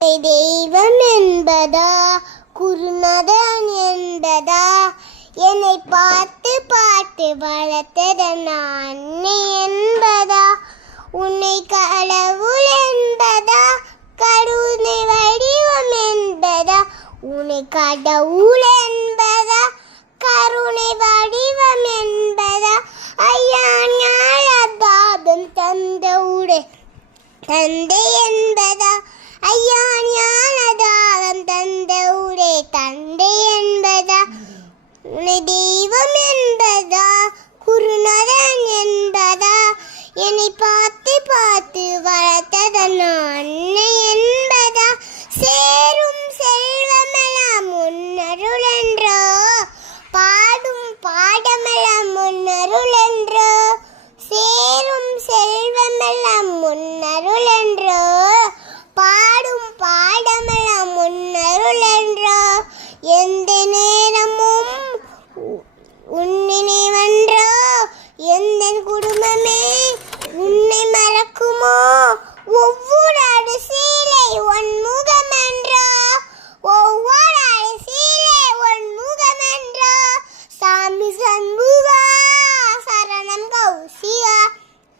தெய்வம் என்பதா குருநாதன் என்பதா என்னை பார்த்து பார்த்து வளர்த்ததன் அன்னை என்பதா உன்னை கடவுள் என்பதா கருணை வடிவம் என்பதா உன்னை கடவுள் என்பதா கருணை வடிவம் என்பதா ஐயா ஞானதாதம் தந்தவுடே தந்தை என்பதா ஐயா ஞானதாரம் தந்த ஊரே தந்தை என்பதா உன்னை தெய்வம் என்பதா குருநாதன் என்பதா என்னை பார்த்து பார்த்து வளர்த்ததன் அன்னை என்பதா சேரும் செல்வமெல்லாம் முன்னருள் என்றோ பாடும் பாடமெல்லாம் முன்னருள் என்றோ சேரும் செல்வமெல்லாம் முன்னருள் என்றோ பாடும் பாடமெல்லாம் முன்னருள் என்றோ எந்த நேரமும் உன்னினைவன்றோ எந்த குடும்பமே உன்னை மறக்குமோ ஒவ்வொரு அரிசியிலே உன் முகம் என்றோ ஒவ்வொரு அரிசியிலே உன் முகம் என்றோ சாமி சண்முகா சரணம் கௌசிகா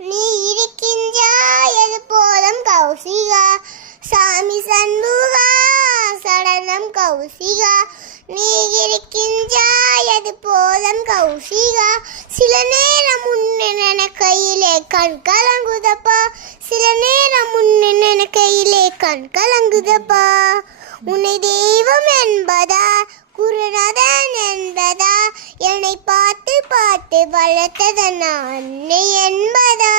நீ இருக்கின்றாய் எது போதும் கௌசிகா சாமி சண்முகா சரணம் கௌசிகா நீ இருக்கின்றாய் அது போதும் கௌசிகா சில நேரம் முன்ன கையிலே கண் கலங்குதப்பா சில நேரம் முன்ன கையிலே கண் கலங்குதப்பா உன்னை தெய்வம் என்பதா குருநாதன் என்பதா என்னை பார்த்து பார்த்து வளர்த்ததன் அன்னை என்பதா